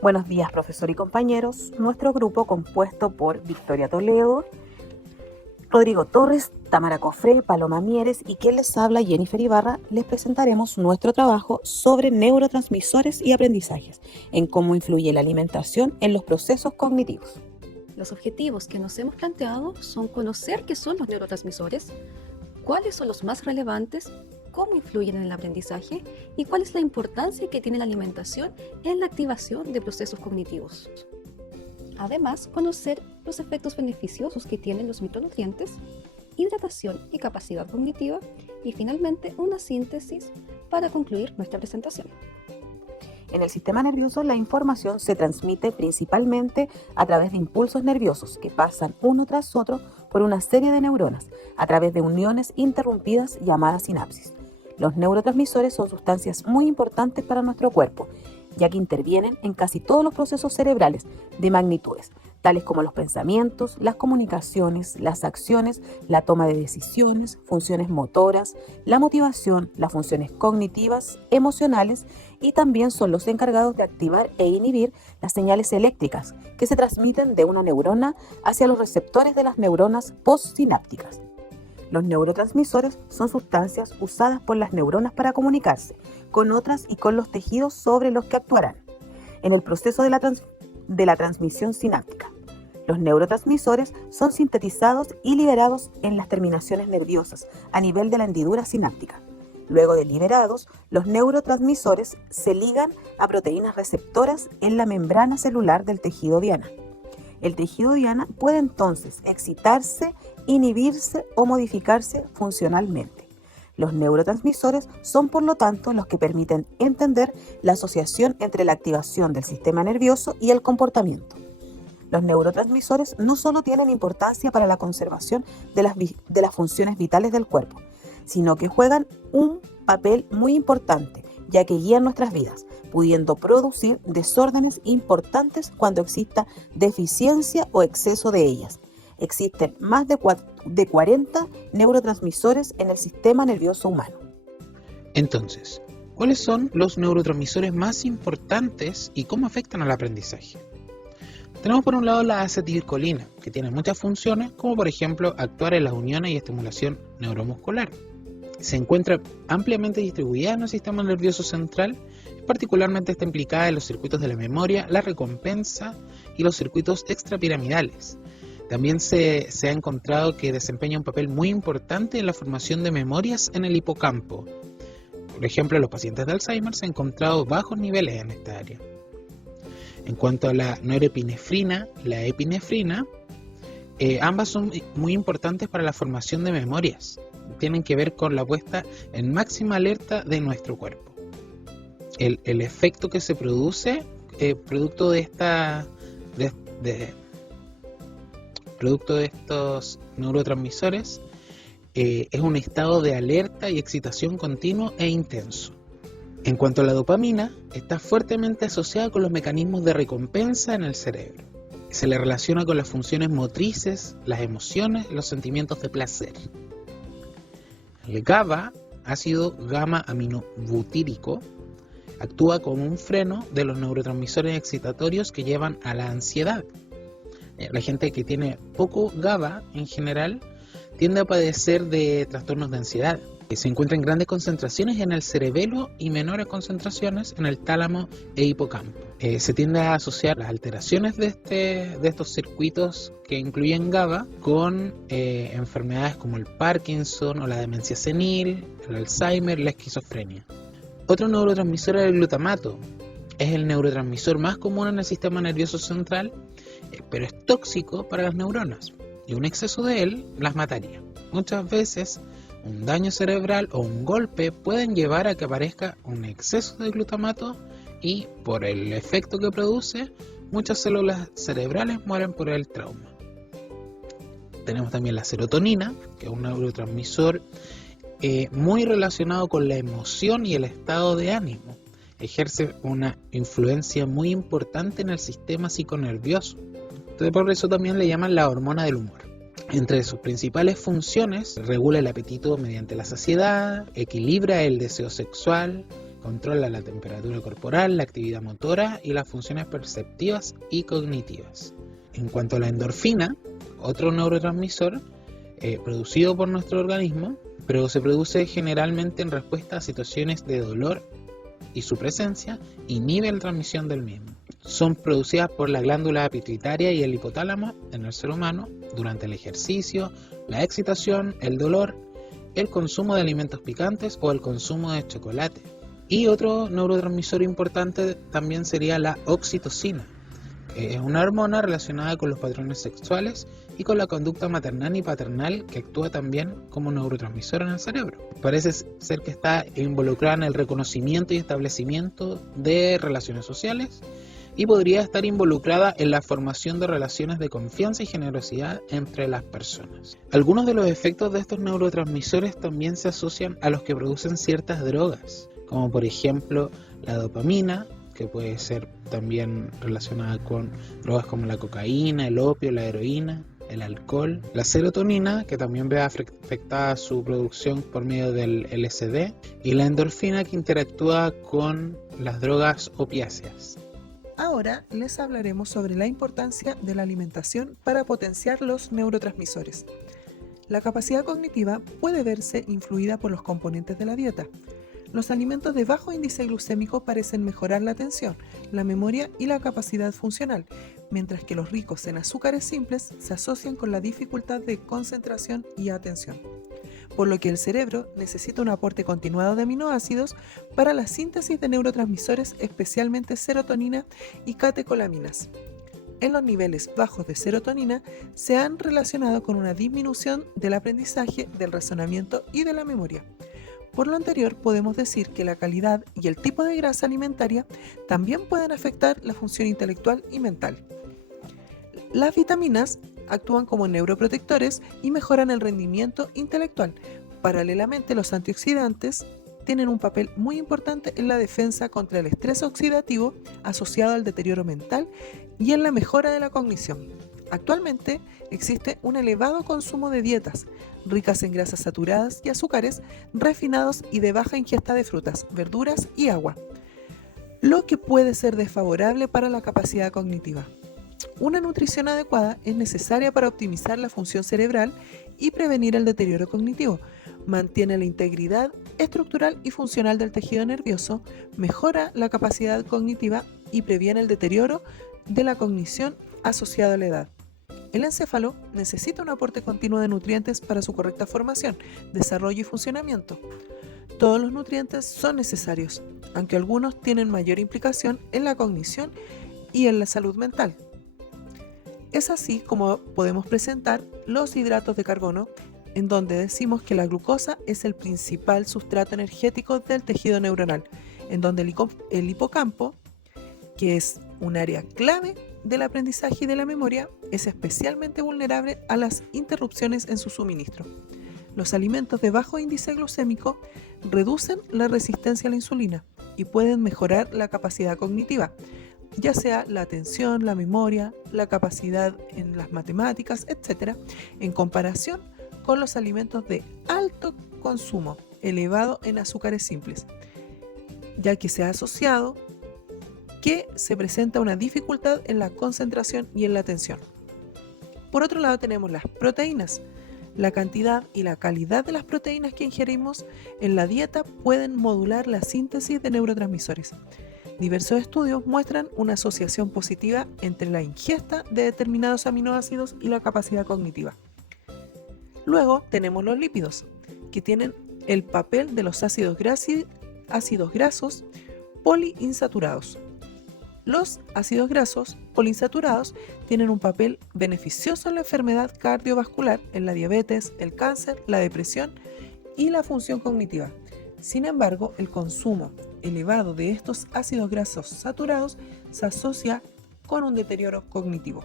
Buenos días, profesor y compañeros. Nuestro grupo, compuesto por Victoria Toledo, Rodrigo Torres, Tamara Cofré, Paloma Mieres y quien les habla, Jennifer Ibarra, les presentaremos nuestro trabajo sobre neurotransmisores y aprendizajes, en cómo influye la alimentación en los procesos cognitivos. Los objetivos que nos hemos planteado son conocer qué son los neurotransmisores, cuáles son los más relevantes, cómo influyen en el aprendizaje y cuál es la importancia que tiene la alimentación en la activación de procesos cognitivos. Además, conocer los efectos beneficiosos que tienen los micronutrientes, hidratación y capacidad cognitiva y finalmente una síntesis para concluir nuestra presentación. En el sistema nervioso, la información se transmite principalmente a través de impulsos nerviosos que pasan uno tras otro por una serie de neuronas a través de uniones interrumpidas llamadas sinapsis. Los neurotransmisores son sustancias muy importantes para nuestro cuerpo, ya que intervienen en casi todos los procesos cerebrales de magnitudes, tales como los pensamientos, las comunicaciones, las acciones, la toma de decisiones, funciones motoras, la motivación, las funciones cognitivas, emocionales y también son los encargados de activar e inhibir las señales eléctricas que se transmiten de una neurona hacia los receptores de las neuronas postsinápticas. Los neurotransmisores son sustancias usadas por las neuronas para comunicarse con otras y con los tejidos sobre los que actuarán en el proceso de la transmisión sináptica. Los neurotransmisores son sintetizados y liberados en las terminaciones nerviosas a nivel de la hendidura sináptica. Luego de liberados, los neurotransmisores se ligan a proteínas receptoras en la membrana celular del tejido diana. El tejido diana puede entonces excitarse, inhibirse o modificarse funcionalmente. Los neurotransmisores son, por lo tanto, los que permiten entender la asociación entre la activación del sistema nervioso y el comportamiento. Los neurotransmisores no solo tienen importancia para la conservación de las funciones vitales del cuerpo, sino que juegan un papel muy importante, ya que guían nuestras vidas, pudiendo producir desórdenes importantes cuando exista deficiencia o exceso de ellas. Existen más de 40 neurotransmisores en el sistema nervioso humano. Entonces, ¿cuáles son los neurotransmisores más importantes y cómo afectan al aprendizaje? Tenemos por un lado la acetilcolina, que tiene muchas funciones, como por ejemplo actuar en las uniones y estimulación neuromuscular. Se encuentra ampliamente distribuida en el sistema nervioso central, particularmente está implicada en los circuitos de la memoria, la recompensa y los circuitos extrapiramidales. También se ha encontrado que desempeña un papel muy importante en la formación de memorias en el hipocampo. Por ejemplo, en los pacientes de Alzheimer se han encontrado bajos niveles en esta área. En cuanto a la norepinefrina y la epinefrina, ambas son muy importantes para la formación de memorias. Tienen que ver con la puesta en máxima alerta de nuestro cuerpo. El efecto que se produce producto de estos neurotransmisores es un estado de alerta y excitación continuo e intenso. En cuanto a la dopamina, está fuertemente asociada con los mecanismos de recompensa en el cerebro. Se le relaciona con las funciones motrices, las emociones, los sentimientos de placer. El GABA, ácido gamma-aminobutírico, actúa como un freno de los neurotransmisores excitatorios que llevan a la ansiedad. La gente que tiene poco GABA en general tiende a padecer de trastornos de ansiedad. Se encuentra en grandes concentraciones en el cerebelo y menores concentraciones en el tálamo e hipocampo. Se tiende a asociar las alteraciones de estos circuitos que incluyen GABA con enfermedades como el Parkinson o la demencia senil, el Alzheimer, la esquizofrenia. Otro neurotransmisor es el glutamato. Es el neurotransmisor más común en el sistema nervioso central, pero es tóxico para las neuronas y un exceso de él las mataría. Muchas veces un daño cerebral o un golpe pueden llevar a que aparezca un exceso de glutamato y por el efecto que produce, muchas células cerebrales mueren por el trauma. Tenemos también la serotonina, que es un neurotransmisor muy relacionado con la emoción y el estado de ánimo. Ejerce una influencia muy importante en el sistema psiconervioso. Entonces, por eso también le llaman la hormona del humor. Entre sus principales funciones, regula el apetito mediante la saciedad, equilibra el deseo sexual, Controla la temperatura corporal, la actividad motora y las funciones perceptivas y cognitivas. En cuanto a la endorfina, otro neurotransmisor producido por nuestro organismo, pero se produce generalmente en respuesta a situaciones de dolor y su presencia inhibe la transmisión del mismo. Son producidas por la glándula pituitaria y el hipotálamo en el ser humano durante el ejercicio, la excitación, el dolor, el consumo de alimentos picantes o el consumo de chocolate. Y otro neurotransmisor importante también sería la oxitocina. Es una hormona relacionada con los patrones sexuales y con la conducta maternal y paternal que actúa también como neurotransmisor en el cerebro. Parece ser que está involucrada en el reconocimiento y establecimiento de relaciones sociales y podría estar involucrada en la formación de relaciones de confianza y generosidad entre las personas. Algunos de los efectos de estos neurotransmisores también se asocian a los que producen ciertas drogas, como por ejemplo la dopamina, que puede ser también relacionada con drogas como la cocaína, el opio, la heroína, el alcohol, la serotonina, que también ve afectada su producción por medio del LSD, y la endorfina, que interactúa con las drogas opiáceas. Ahora les hablaremos sobre la importancia de la alimentación para potenciar los neurotransmisores. La capacidad cognitiva puede verse influida por los componentes de la dieta. Los alimentos de bajo índice glucémico parecen mejorar la atención, la memoria y la capacidad funcional, mientras que los ricos en azúcares simples se asocian con la dificultad de concentración y atención, por lo que el cerebro necesita un aporte continuado de aminoácidos para la síntesis de neurotransmisores, especialmente serotonina y catecolaminas. En los niveles bajos de serotonina se han relacionado con una disminución del aprendizaje, del razonamiento y de la memoria. Por lo anterior, podemos decir que la calidad y el tipo de grasa alimentaria también pueden afectar la función intelectual y mental. Las vitaminas actúan como neuroprotectores y mejoran el rendimiento intelectual. Paralelamente, los antioxidantes tienen un papel muy importante en la defensa contra el estrés oxidativo asociado al deterioro mental y en la mejora de la cognición. Actualmente existe un elevado consumo de dietas ricas en grasas saturadas y azúcares refinados y de baja ingesta de frutas, verduras y agua, lo que puede ser desfavorable para la capacidad cognitiva. Una nutrición adecuada es necesaria para optimizar la función cerebral y prevenir el deterioro cognitivo. Mantiene la integridad estructural y funcional del tejido nervioso, mejora la capacidad cognitiva y previene el deterioro de la cognición asociado a la edad. El encéfalo necesita un aporte continuo de nutrientes para su correcta formación, desarrollo y funcionamiento. Todos los nutrientes son necesarios, aunque algunos tienen mayor implicación en la cognición y en la salud mental. Es así como podemos presentar los hidratos de carbono, en donde decimos que la glucosa es el principal sustrato energético del tejido neuronal, en donde el hipocampo, que es un área clave del aprendizaje y de la memoria, es especialmente vulnerable a las interrupciones en su suministro. Los alimentos de bajo índice glucémico reducen la resistencia a la insulina y pueden mejorar la capacidad cognitiva, ya sea la atención, la memoria, la capacidad en las matemáticas, etc., en comparación con los alimentos de alto consumo, elevado en azúcares simples, ya que se ha asociado que se presenta una dificultad en la concentración y en la atención. Por otro lado tenemos las proteínas. La cantidad y la calidad de las proteínas que ingerimos en la dieta pueden modular la síntesis de neurotransmisores. Diversos estudios muestran una asociación positiva entre la ingesta de determinados aminoácidos y la capacidad cognitiva. Luego tenemos los lípidos, que tienen el papel de los ácidos grasos poliinsaturados. Los ácidos grasos poliinsaturados tienen un papel beneficioso en la enfermedad cardiovascular, en la diabetes, el cáncer, la depresión y la función cognitiva. Sin embargo, el consumo elevado de estos ácidos grasos saturados se asocia con un deterioro cognitivo.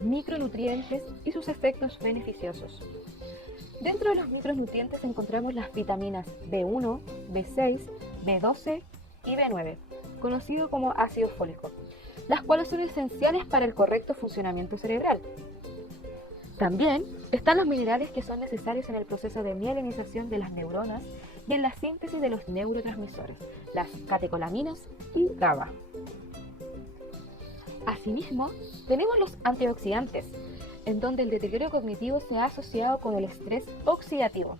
Micronutrientes y sus efectos beneficiosos. Dentro de los micronutrientes encontramos las vitaminas B1, B6, B12 y B9, conocido como ácido fólico, las cuales son esenciales para el correcto funcionamiento cerebral. También están los minerales que son necesarios en el proceso de mielinización de las neuronas y en la síntesis de los neurotransmisores, las catecolaminas y GABA. Asimismo, tenemos los antioxidantes, en donde el deterioro cognitivo se ha asociado con el estrés oxidativo.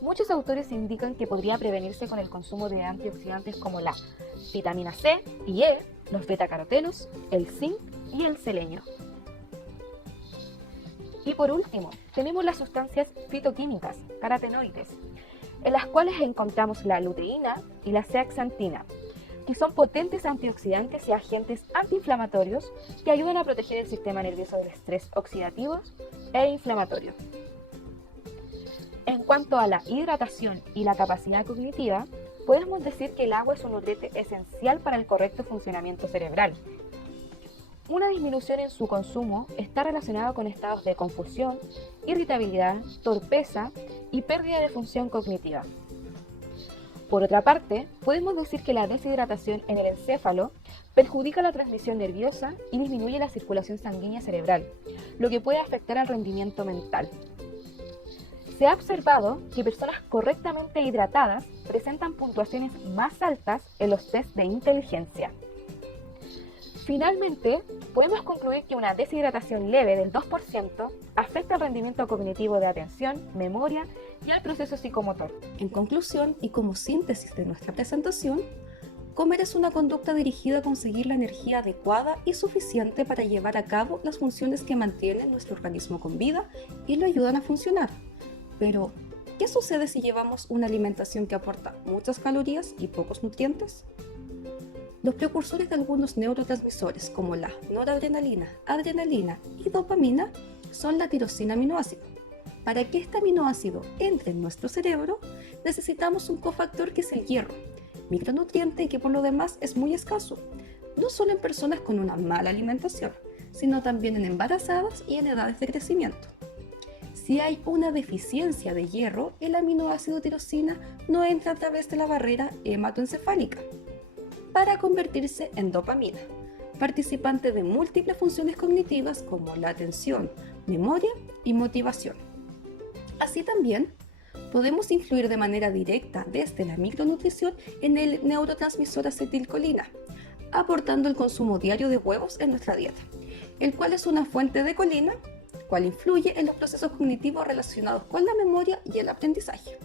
Muchos autores indican que podría prevenirse con el consumo de antioxidantes como la vitamina C y E, los betacarotenos, el zinc y el selenio. Y por último, tenemos las sustancias fitoquímicas, carotenoides, en las cuales encontramos la luteína y la zeaxantina, que son potentes antioxidantes y agentes antiinflamatorios que ayudan a proteger el sistema nervioso del estrés oxidativo e inflamatorio. En cuanto a la hidratación y la capacidad cognitiva, podemos decir que el agua es un nutriente esencial para el correcto funcionamiento cerebral. Una disminución en su consumo está relacionada con estados de confusión, irritabilidad, torpeza y pérdida de función cognitiva. Por otra parte, podemos decir que la deshidratación en el encéfalo perjudica la transmisión nerviosa y disminuye la circulación sanguínea cerebral, lo que puede afectar al rendimiento mental. Se ha observado que personas correctamente hidratadas presentan puntuaciones más altas en los test de inteligencia. Finalmente, podemos concluir que una deshidratación leve del 2% afecta el rendimiento cognitivo de atención, memoria y al proceso psicomotor. En conclusión, y como síntesis de nuestra presentación, comer es una conducta dirigida a conseguir la energía adecuada y suficiente para llevar a cabo las funciones que mantienen nuestro organismo con vida y lo ayudan a funcionar. Pero, ¿qué sucede si llevamos una alimentación que aporta muchas calorías y pocos nutrientes? Los precursores de algunos neurotransmisores como la noradrenalina, adrenalina y dopamina son la tirosina aminoácido. Para que este aminoácido entre en nuestro cerebro, necesitamos un cofactor que es el hierro, micronutriente que por lo demás es muy escaso, no solo en personas con una mala alimentación, sino también en embarazadas y en edades de crecimiento. Si hay una deficiencia de hierro, el aminoácido tirosina no entra a través de la barrera hematoencefálica para convertirse en dopamina, participante de múltiples funciones cognitivas como la atención, memoria y motivación. Así también, podemos influir de manera directa desde la micronutrición en el neurotransmisor acetilcolina, aportando el consumo diario de huevos en nuestra dieta, el cual es una fuente de colina, cual influye en los procesos cognitivos relacionados con la memoria y el aprendizaje.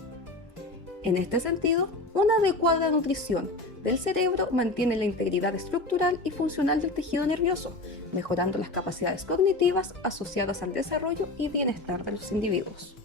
En este sentido, una adecuada nutrición del cerebro mantiene la integridad estructural y funcional del tejido nervioso, mejorando las capacidades cognitivas asociadas al desarrollo y bienestar de los individuos.